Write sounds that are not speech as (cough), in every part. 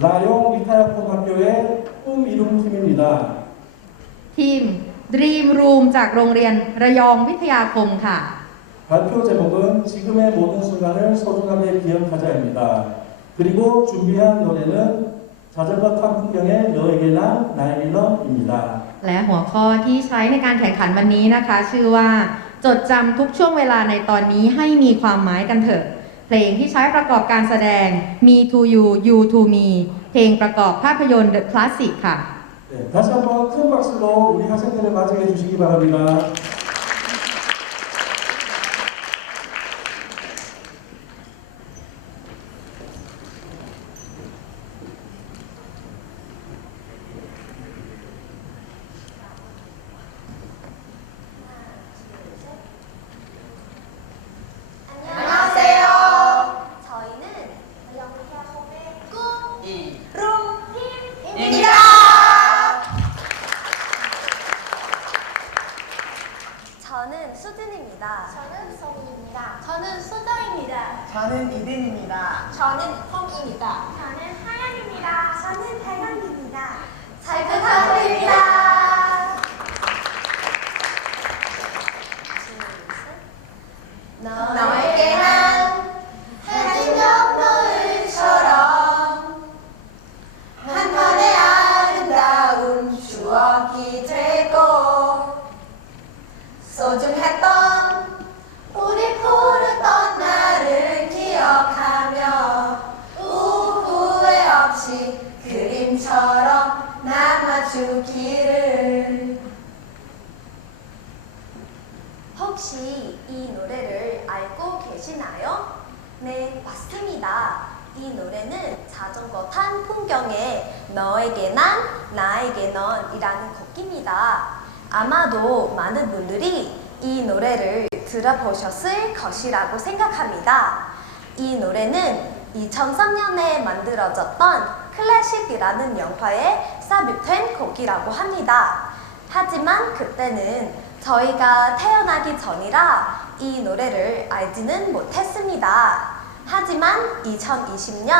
라용 위타야콩학교의 꿈 이룸 팀입니다. ทีม Dream Room จากโรงเรียนระยองวิทยาคมค่ะ 발표 제목은 지금의 모든 순간을 소중하게 기억하자입니다. 그리고 준비한 노래는 자전거 탄 풍경의 너에게 난 나에게 너입니다. และหัวข้อที่ใช้ในการแข่งขันวันนี้นะคะ ชื่อว่า จดจำทุกช่วงเวลาในตอนนี้ให้มีความหมายกันเถอะ เพลงที่ใช้ประกอบการแสดง Me to You You to Me เพลงประกอบภาพยนตร์ The Classic ค่ะ 네, 다시 한번 큰 박수로 우리 학생들을 맞이해 주시기 바랍니다. 저는 수진입니다. 저는 성희입니다. 저는 수정입니다. 저는 이든입니다. 저는 홈입니다. 저는 하연입니다. 저는 달강입니다. 잘 부탁드립니다. 혹시 이 노래를 알고 계시나요? 네, 맞습니다. 이 노래는 자전거 탄 풍경에 너에게 난, 나에게 넌이라는 곡입니다. 아마도 많은 분들이 이 노래를 들어보셨을 것이라고 생각합니다. 이 노래는 2003년에 만들어졌던 클래식이라는 영화에 삽입된 곡이라고 합니다. 하지만 그때는 저희가 태어나기 전이라 이 노래를 알지는 못했습니다. 하지만 2020년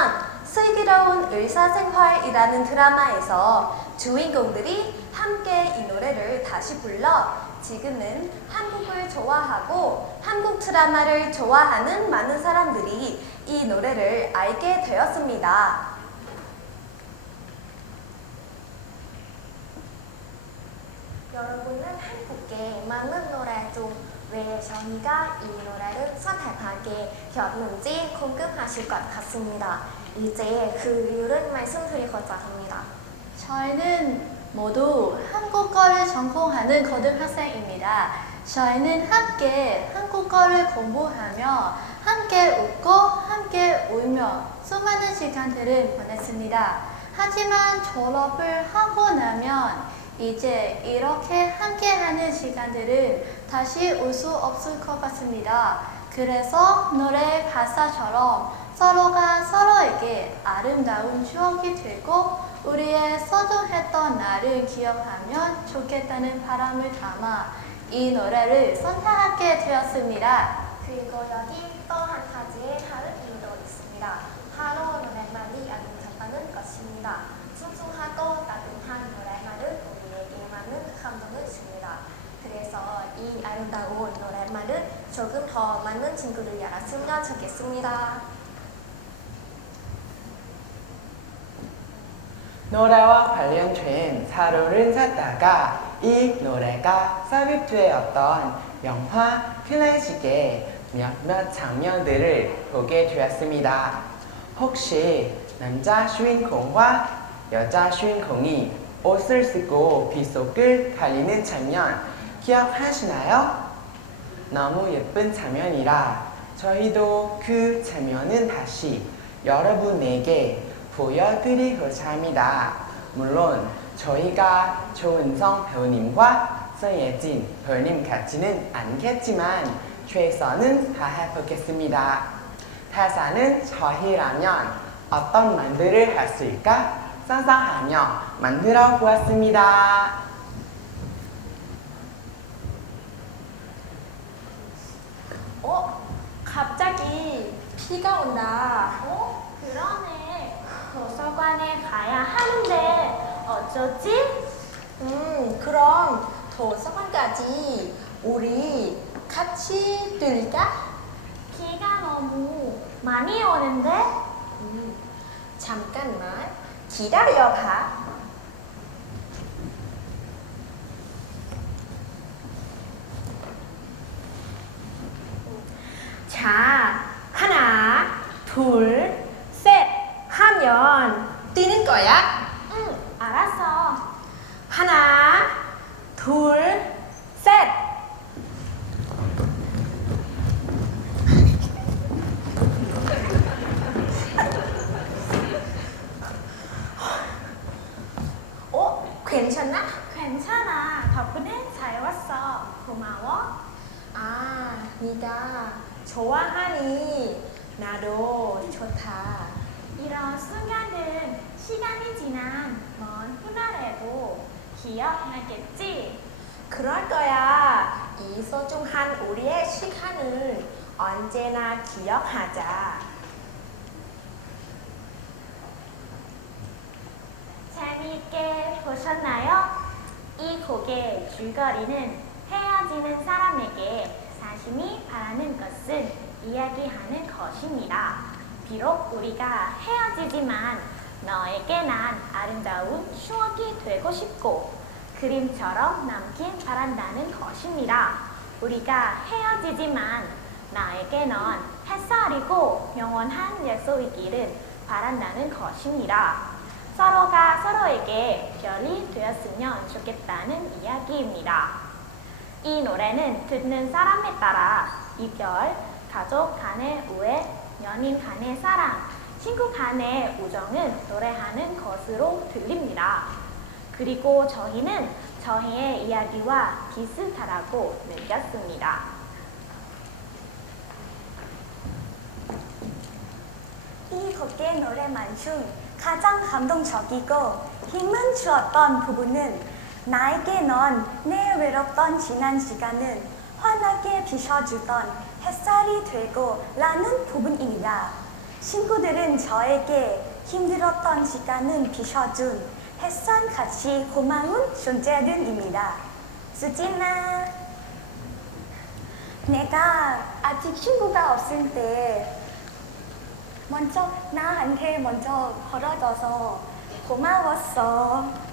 슬기로운 의사생활이라는 드라마에서 주인공들이 함께 이 노래를 다시 불러 지금은 한국을 좋아하고 한국 드라마를 좋아하는 많은 사람들이 이 노래를 알게 되었습니다. 여러분은 한국의 많은 노래 중왜 저희가 이 노래를 선택하게 되었는지 궁금하실 것 같습니다. 이제 그 이유를 말씀드리고자 합니다. 저희는 모두 한국어를 전공하는 고등학생입니다. 저희는 함께 한국어를 공부하며 함께 웃고 함께 울며 수많은 시간들을 보냈습니다. 하지만 졸업을 하고 나면 이제 이렇게 함께하는 시간들을 다시 올 수 없을 것 같습니다. 그래서 노래 가사처럼 서로가 서로에게 아름다운 추억이 되고 우리의 소중했던 날을 기억하면 좋겠다는 바람을 담아 이 노래를 선택하게 되었습니다. 그리고 여기 또한 가지의 다른 이유도 있습니다. 바로 노래만이 아름답다는 것입니다. 순수하고 따뜻한 노래만은 우리에게 많은 감동을 줍니다. 그래서 이 아름다운 노래만을 조금 더 많은 친구들이 알았으면 좋겠습니다. 노래와 관련된 사료를 찾다가 이 노래가 삽입되었던 영화 클래식의 몇몇 장면들을 보게 되었습니다. 혹시 남자 주인공과 여자 주인공이 옷을 쓰고 빗속을 달리는 장면 기억하시나요? 너무 예쁜 장면이라 저희도 그 장면은 다시 여러분에게 보여드리고자 합니다. 물론 저희가 조은성 배우님과 서예진 배우님 같지는 않겠지만 최선은 다해보겠습니다. 타사는 저희라면 어떤 만들을 했을까 상상하며 만들어 보았습니다. 어? 비가 온다. 어? 그러네. 도서관에 가야 하는데 어쩌지? 음, 그럼 도서관까지 우리 같이 들까? 비가 너무 많이 오는데? 음, 잠깐만 기다려봐. 자, 하나, 둘, 셋 하면 뛰는 거야. 응, 알았어. 하나, 둘, 셋. (laughs) 어? 괜찮나? 괜찮아. 덕분에 잘 왔어. 고마워. 아, 네가 좋아하니 나도 좋다. 이런 순간은 시간이 지난 먼 훗날에도 기억나겠지? 그럴 거야. 이 소중한 우리의 시간을 언제나 기억하자. 재미있게 보셨나요? 이 곡의 줄거리는 헤어지는 사람에게 사심이 바라는 것을 이야기하는 것입니다. 비록 우리가 헤어지지만 너에게 난 아름다운 추억이 되고 싶고 그림처럼 남길 바란다는 것입니다. 우리가 헤어지지만 나에게 넌 햇살이고 영원한 약속이기를 바란다는 것입니다. 서로가 서로에게 별이 되었으면 좋겠다는 이야기입니다. 이 노래는 듣는 사람에 따라 이별, 가족 간의 우애, 연인 간의 사랑, 친구 간의 우정을 노래하는 것으로 들립니다. 그리고 저희는 저희의 이야기와 비슷하다고 느꼈습니다. 이 곡의 노래만 중 가장 감동적이고 힘을 주었던 부분은 나에게 넌 내 외롭던 지난 시간은 환하게 비춰주던 햇살이 되고 라는 부분입니다. 친구들은 저에게 힘들었던 시간은 비춰준 햇살같이 고마운 존재들입니다. 수진아, 내가 아직 친구가 없을 때 먼저 나한테 먼저 걸어줘서 고마웠어.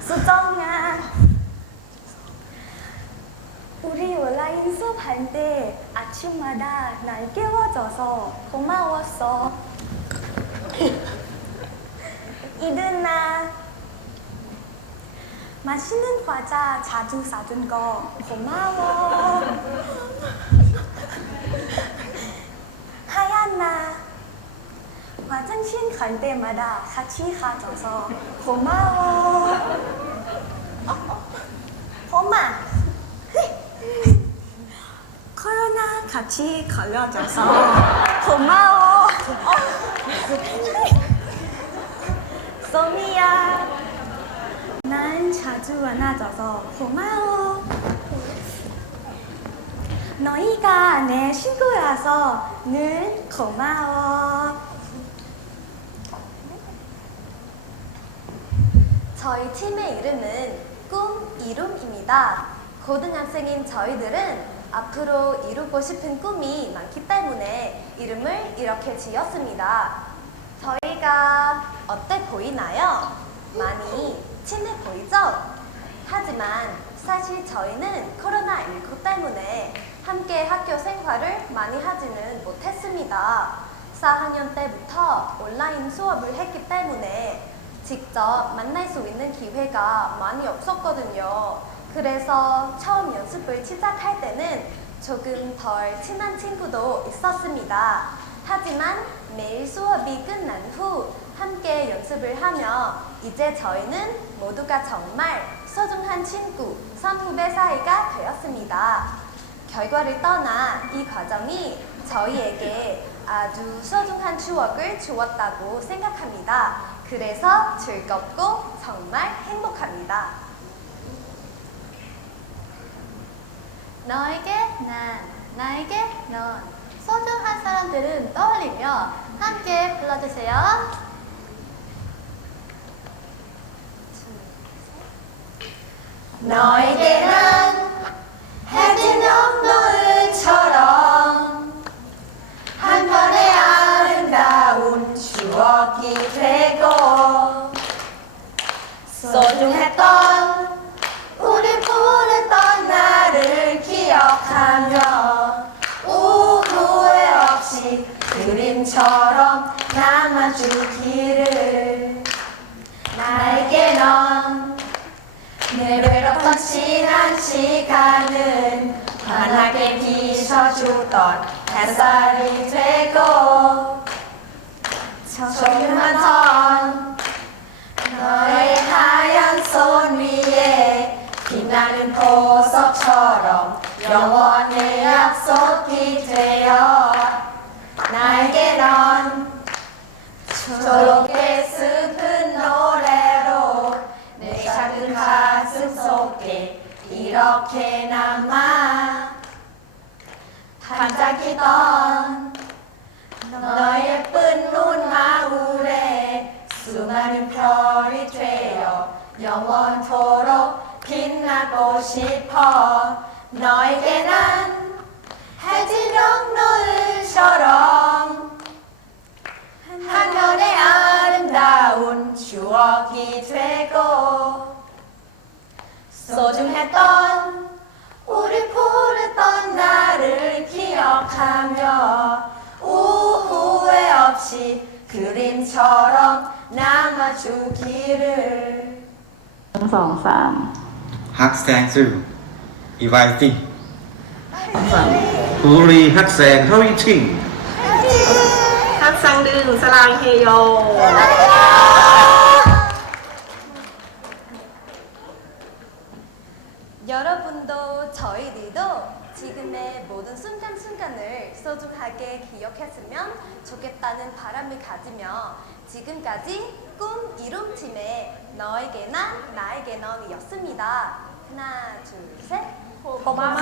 수정아, 우리 온라인 수업할 때 아침마다 날 깨워줘서 고마웠어. 이든아, 맛있는 과자 자주 사준 거 고마워. 하얀나 화장실 갈 때마다 같이 가줘서 고마워 엄마 코로나 같이 걸려줘서 고마워. 소미야. 난 자주 안아줘서 고마워. 너희가 내 친구라서 늘 고마워. 저희 팀의 이름은 꿈 이룸입니다. 고등학생인 저희들은 앞으로 이루고 싶은 꿈이 많기 때문에 이름을 이렇게 지었습니다. 저희가 어때 보이나요? 많이 친해 보이죠? 하지만 사실 저희는 코로나19 때문에 함께 학교 생활을 많이 하지는 못했습니다. 4학년 때부터 온라인 수업을 했기 때문에 직접 만날 수 있는 기회가 많이 없었거든요. 그래서 처음 연습을 시작할 때는 조금 덜 친한 친구도 있었습니다. 하지만 매일 수업이 끝난 후 함께 연습을 하며 이제 저희는 모두가 정말 소중한 친구, 선후배 사이가 되었습니다. 결과를 떠나 이 과정이 저희에게 아주 소중한 추억을 주었다고 생각합니다. 그래서 즐겁고 정말 행복합니다. 너에게 난 나에게 넌 소중한 사람들은 떠올리며 함께 불러주세요. 너에게 난 해진 영노을처럼 내 외롭던 지난 시간은 환하게 비춰주던 햇살이 되고 조그만 너의 하얀 손 위에 빛나는 보석처럼 영원의 약속이 되어 나에게 넌 반짝이던 너의 예쁜 눈망울에 수많은 별이 되어 영원토록 빛나고 싶어. 너에게 난 해진 영노을처럼 한편의 아름다운 추억이 되고 소중했던 우리 부르던 나를 기억하며 우후회 없이 그림처럼 남아주기를 สองสาม ฮักแซงซื่ออีไวติ้ง ภูรีฮักแสงเฮาอีชิง ทักซังดึงสลางเฮโย 여러분도 저희들도 지금의 모든 순간순간을 소중하게 기억했으면 좋겠다는 바람을 가지며 지금까지 꿈 이룸 팀의 너에게 난 나에게 넌이었습니다. 하나 둘 셋. 고마워.